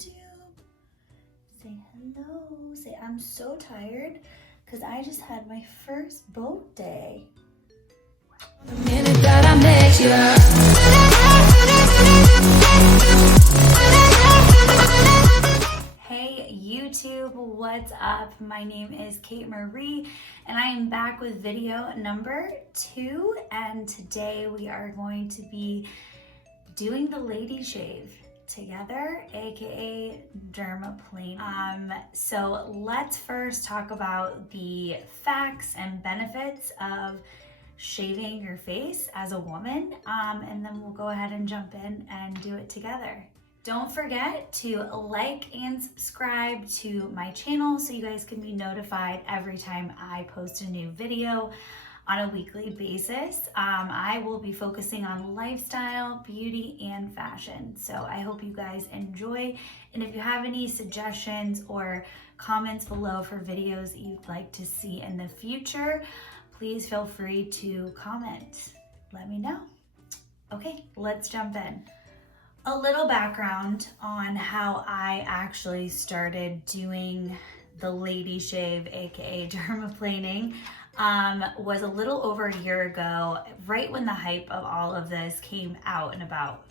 YouTube. Say hello. Say I'm so tired because I just had my first boat day. The minute that I met you. Hey YouTube, what's up? My name is Kate Marie and I am back with video number 2, and today we are going to be doing the lady shave together, aka dermaplaning. So let's first talk about the facts and benefits of shaving your face as a woman, and then we'll go ahead and jump in and do it together. Don't forget to like and subscribe to my channel so you guys can be notified every time I post a new video on a weekly basis. I will be focusing on lifestyle, beauty, and fashion. So I hope you guys enjoy. And if you have any suggestions or comments below for videos that you'd like to see in the future, please feel free to comment. Let me know. Okay, let's jump in. A little background on how I actually started doing the lady shave, aka dermaplaning, was a little over a year ago, right when the hype of all of this came out and about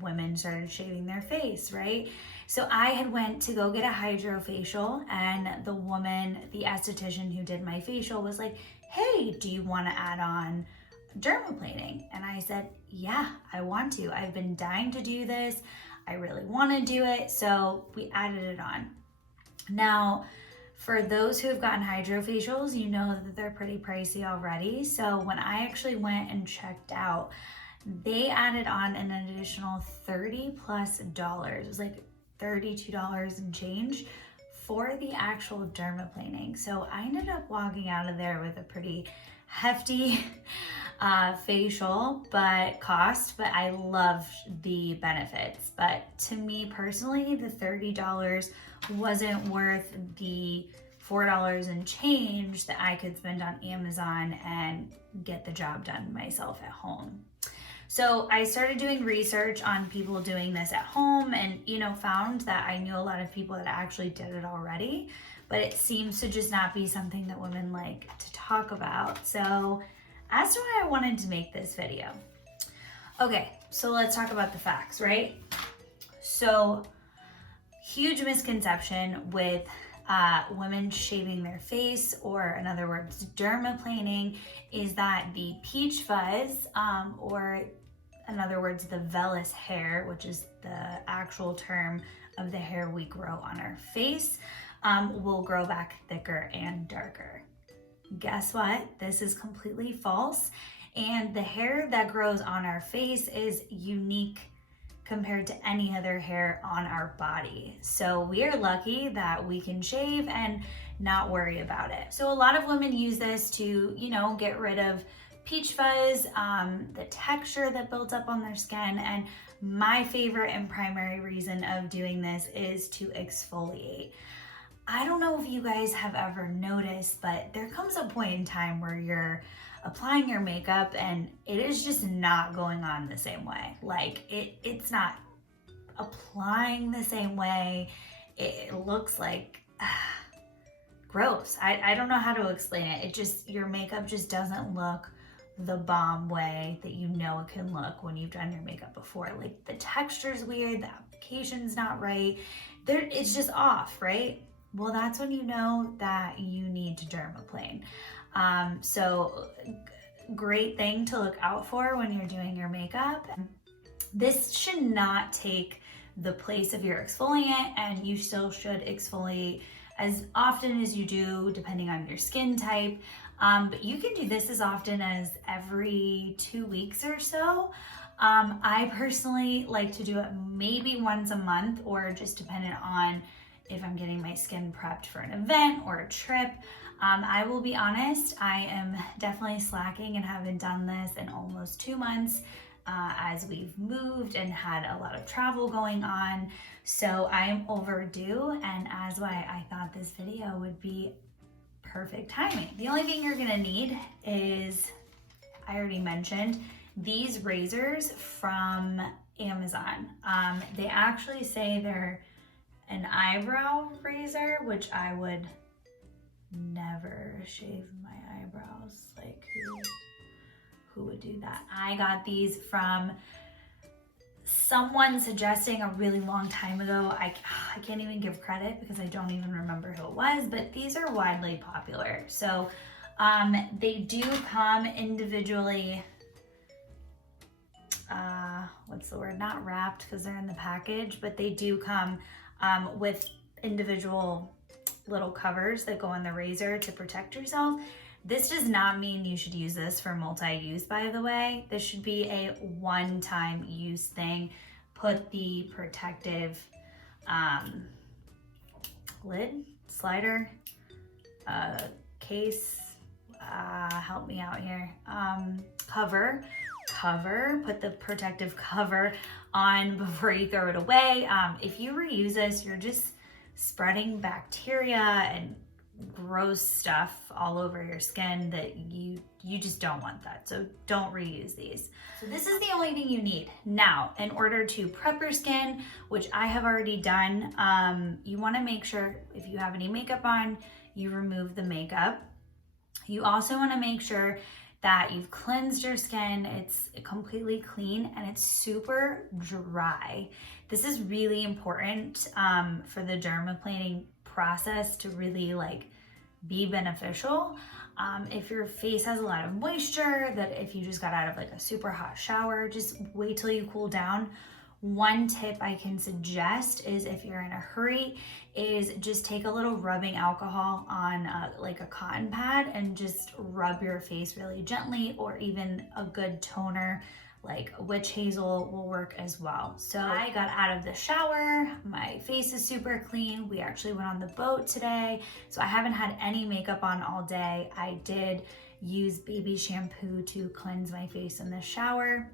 women started shaving their face, right? So I had went to go get a hydrofacial, and the woman, the esthetician who did my facial, was like, hey, do you want to add on dermaplaning? And I said, yeah, I want to. I've been dying to do this. I really want to do it. So we added it on. Now, for those who have gotten hydrofacials, you know that they're pretty pricey already. So when I actually went and checked out, they added on an additional $30 plus. It was like $32 and change for the actual dermaplaning. So I ended up walking out of there with a pretty hefty facial cost, but I loved the benefits. But to me personally, the $30 wasn't worth the $4 and change that I could spend on Amazon and get the job done myself at home. So I started doing research on people doing this at home, and found that I knew a lot of people that actually did it already, but it seems to just not be something that women like to talk about. So as to why I wanted to make this video. Okay, so let's talk about the facts, right? So huge misconception with women shaving their face, or in other words, dermaplaning, is that the peach fuzz, or in other words, the vellus hair, which is the actual term of the hair we grow on our face, will grow back thicker and darker. Guess what? This is completely false. And the hair that grows on our face is unique compared to any other hair on our body. So we are lucky that we can shave and not worry about it. So a lot of women use this to, get rid of peach fuzz, the texture that builds up on their skin. And my favorite and primary reason of doing this is to exfoliate. I don't know if you guys have ever noticed, but there comes a point in time where you're applying your makeup and it is just not going on the same way. Like it's not applying the same way. It looks like gross. I don't know how to explain it. Your makeup just doesn't look the bomb way that it can look when you've done your makeup before. Like the texture's weird, the application's not right. It's just off, right? Well, that's when you know that you need to dermaplane. So great thing to look out for when you're doing your makeup. This should not take the place of your exfoliant, and you still should exfoliate as often as you do, depending on your skin type. But you can do this as often as every 2 weeks or so. I personally like to do it maybe once a month, or just dependent on if I'm getting my skin prepped for an event or a trip. I will be honest, I am definitely slacking and haven't done this in almost 2 months, as we've moved and had a lot of travel going on. So I am overdue, and as why I thought this video would be perfect timing. The only thing you're gonna need is, I already mentioned, these razors from Amazon. They actually say they're an eyebrow razor, which I would never shave my eyebrows. Like who would do that? I got these from someone suggesting a really long time ago. I can't even give credit because I don't even remember who it was, but these are widely popular. So they do come individually, what's the word? Not wrapped because they're in the package, but they do come with individual little covers that go on the razor to protect yourself. This does not mean you should use this for multi-use, by the way. This should be a one-time use thing. Put the protective lid, slider, case, help me out here, cover, put the protective cover on before you throw it away. If you reuse this, you're just spreading bacteria and gross stuff all over your skin that you just don't want that. So don't reuse these. So this is the only thing you need. Now, in order to prep your skin, which I have already done, you want to make sure if you have any makeup on, you remove the makeup. You also want to make sure that you've cleansed your skin, it's completely clean, and it's super dry. This is really important for the dermaplaning process to really like be beneficial. If your face has a lot of moisture, that if you just got out of like a super hot shower, just wait till you cool down. One tip I can suggest is if you're in a hurry is just take a little rubbing alcohol on like a cotton pad and just rub your face really gently, or even a good toner like witch hazel will work as well. So I got out of the shower, my face is super clean. We actually went on the boat today, so I haven't had any makeup on all day. I did use baby shampoo to cleanse my face in the shower.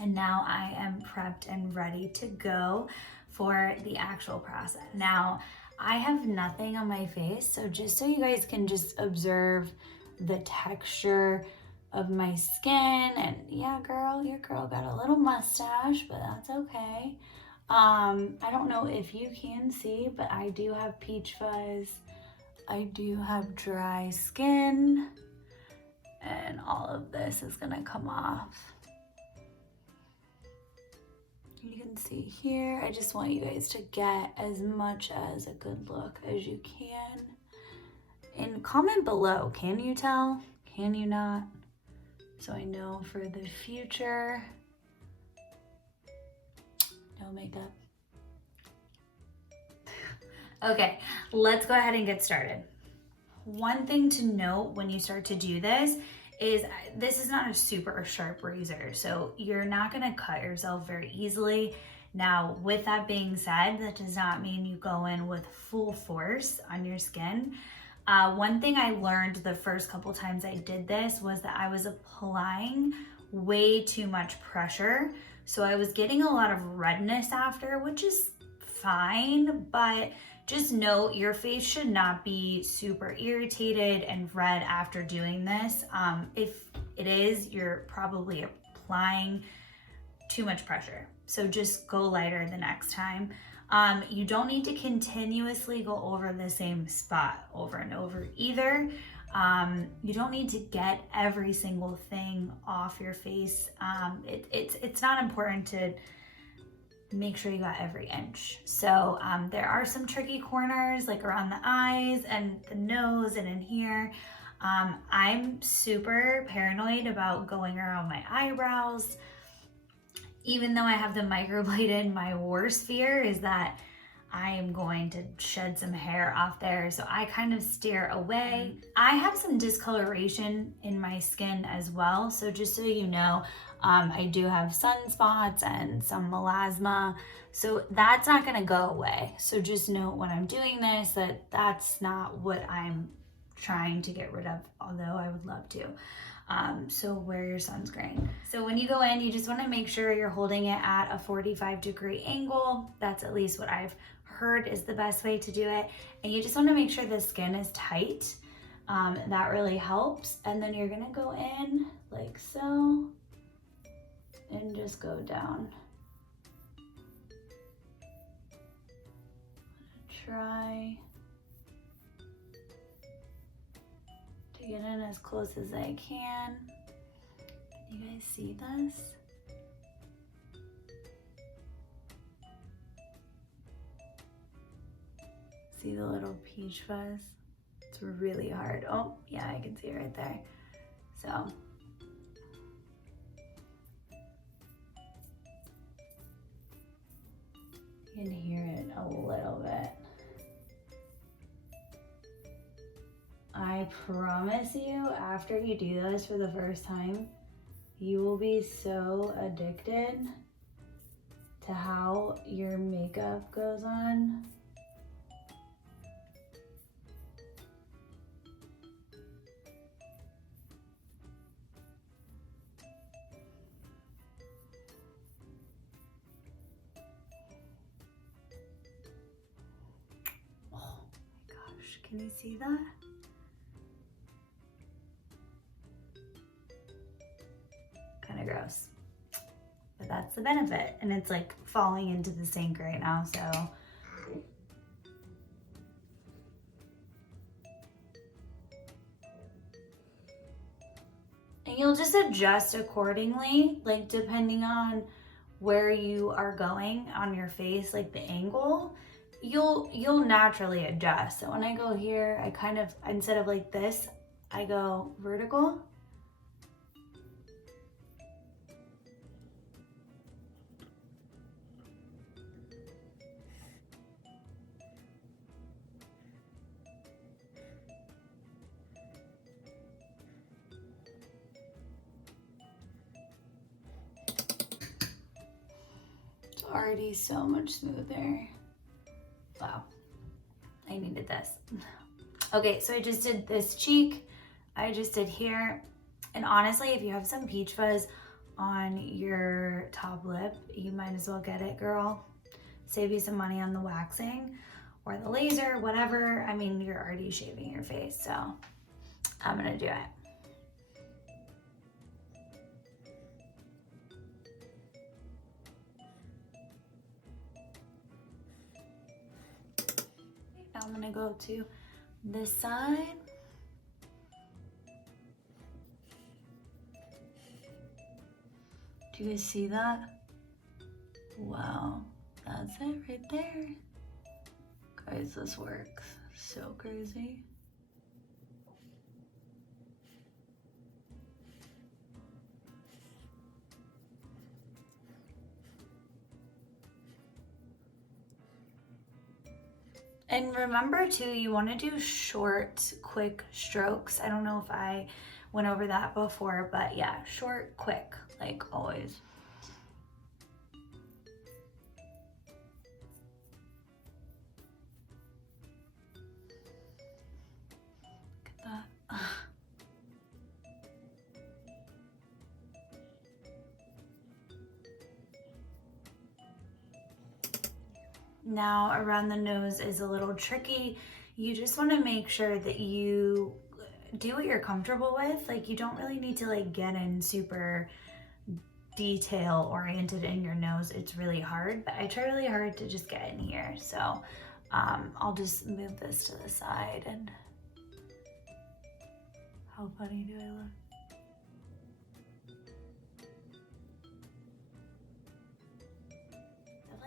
And now I am prepped and ready to go for the actual process. Now, I have nothing on my face, so just so you guys can just observe the texture of my skin, and yeah, girl, your girl got a little mustache, but that's okay. I don't know if you can see, but I do have peach fuzz. I do have dry skin, and all of this is gonna come off. You can see here, I just want you guys to get as much as a good look as you can. And comment below, can you tell? Can you not? So I know for the future. No makeup. Okay, let's go ahead and get started. One thing to note when you start to do this is not a super sharp razor, so you're not gonna cut yourself very easily. Now, with that being said, that does not mean you go in with full force on your skin. One thing I learned the first couple times I did this was that I was applying way too much pressure. So I was getting a lot of redness after, which is fine, but just note your face should not be super irritated and red after doing this. If it is, you're probably applying too much pressure. So just go lighter the next time. You don't need to continuously go over the same spot over and over either. You don't need to get every single thing off your face. It's not important to make sure you got every inch. So there are some tricky corners like around the eyes and the nose and in here. I'm super paranoid about going around my eyebrows. Even though I have them microbladed, my worst fear is that I am going to shed some hair off there, so I kind of steer away. I have some discoloration in my skin as well, so just so you know, I do have sunspots and some melasma, so that's not gonna go away. So just note when I'm doing this that that's not what I'm trying to get rid of, although I would love to. So wear your sunscreen. So when you go in, you just wanna make sure you're holding it at a 45-degree angle. That's at least what I've heard is the best way to do it. And you just wanna make sure the skin is tight. That really helps. And then you're gonna go in like so, and just go down. try to get in as close as I can. Can you guys see this? See the little peach fuzz? It's really hard. Oh, yeah, I can see it right there. So, you can hear it a little bit. I promise you, after you do this for the first time, you will be so addicted to how your makeup goes on. Oh my gosh, can you see that? Kind of gross, but that's the benefit. And it's like falling into the sink right now, so. And you'll just adjust accordingly, like depending on where you are going on your face, like the angle, you'll naturally adjust. So when I go here, I kind of, instead of like this, I go vertical. Already so much smoother. Wow, I needed this. Okay, so I just did this cheek, I just did here, and honestly, if you have some peach fuzz on your top lip, you might as well get it, girl. Save you some money on the waxing or the laser, whatever. I mean, you're already shaving your face, so I'm gonna do it. Now I'm gonna go to this side. Do you guys see that? Wow, that's it right there. Guys, this works so crazy. And remember too, you want to do short, quick strokes. I don't know if I went over that before, but yeah, short, quick, like always. Look at that. Now around the nose is a little tricky. You just want to make sure that you do what you're comfortable with. Like you don't really need to like get in super detail oriented in your nose. It's really hard, but I try really hard to just get in here. So I'll just move this to the side. And how funny do I look?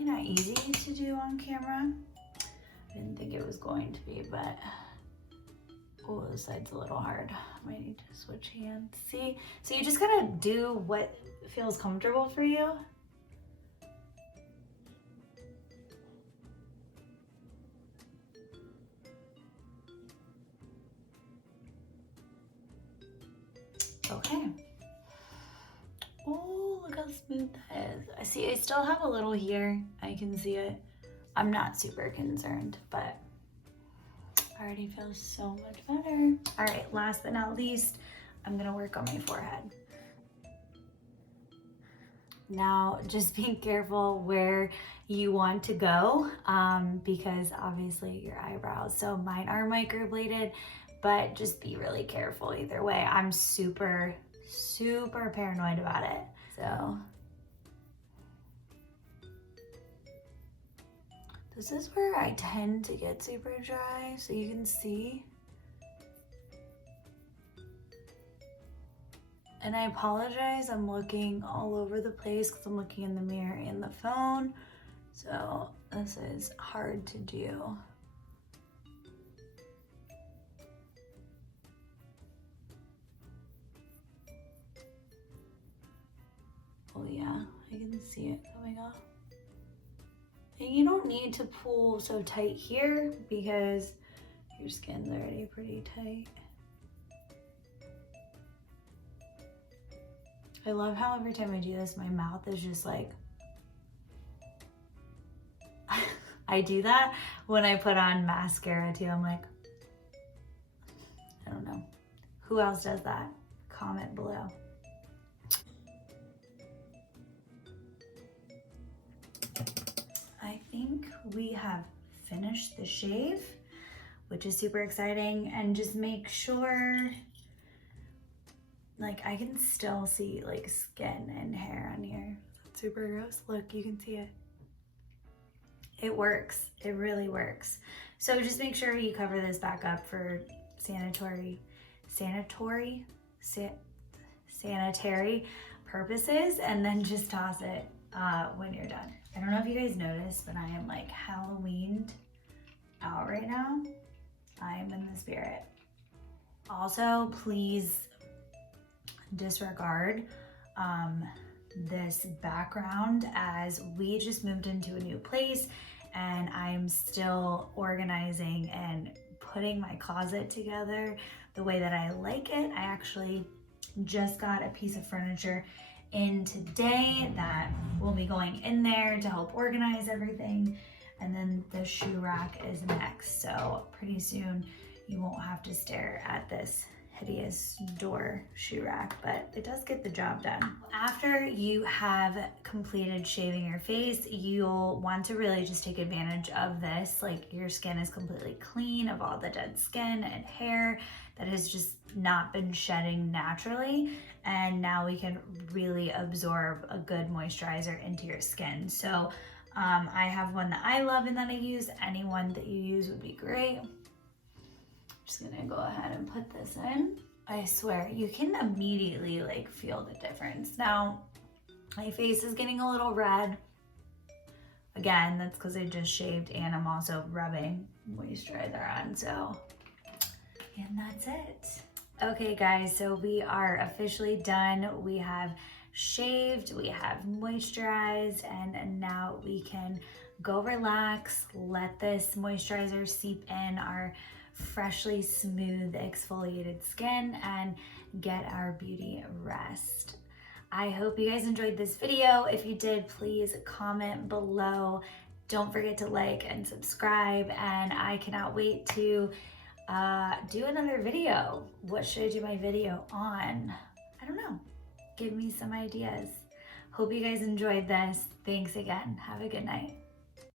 Not easy to do on camera. I didn't think it was going to be, but oh, this side's a little hard. I might need to switch hands. See? So you just gotta do what feels comfortable for you. Okay. Oh, look how smooth that is. I see I still have a little here. I can see it. I'm not super concerned, but already feels so much better. All right, last but not least, I'm gonna work on my forehead. Now, just be careful where you want to go because obviously your eyebrows, so mine are microbladed, but just be really careful either way. I'm super paranoid about it. So This is where I tend to get super dry, so you can see. And I apologize, I'm looking all over the place because I'm looking in the mirror and the phone. So this is hard to do. Oh yeah, I can see it coming off. And you don't need to pull so tight here because your skin's already pretty tight. I love how every time I do this, my mouth is just like, I do that when I put on mascara too. I'm like, I don't know. Who else does that? Comment below. I think we have finished the shave, which is super exciting. And just make sure, like I can still see like skin and hair on here. That's super gross. Look, you can see it. It works, it really works. So just make sure you cover this back up for sanitary purposes, and then just toss it when you're done. I don't know if you guys noticed, but I am like Halloweened out right now. I am in the spirit. Also, please disregard this background as we just moved into a new place and I'm still organizing and putting my closet together the way that I like it. I actually just got a piece of furniture in today that will be going in there to help organize everything. And then the shoe rack is next. So pretty soon you won't have to stare at this hideous door shoe rack, but it does get the job done. After you have completed shaving your face, you'll want to really just take advantage of this. Like your skin is completely clean of all the dead skin and hair that has just not been shedding naturally. And now we can really absorb a good moisturizer into your skin. So I have one that I love and that I use. Any one that you use would be great. Just gonna go ahead and put this in. I swear, you can immediately like feel the difference. Now, my face is getting a little red. Again, that's because I just shaved and I'm also rubbing moisturizer on, so. And that's it. Okay guys, so we are officially done. We have shaved, we have moisturized, and now we can go relax, let this moisturizer seep in our freshly smooth exfoliated skin and get our beauty rest. I hope you guys enjoyed this video. If you did, please comment below. Don't forget to like and subscribe, and I cannot wait to do another video. What should I do my video on? I don't know. Give me some ideas. Hope you guys enjoyed this. Thanks again. Have a good night.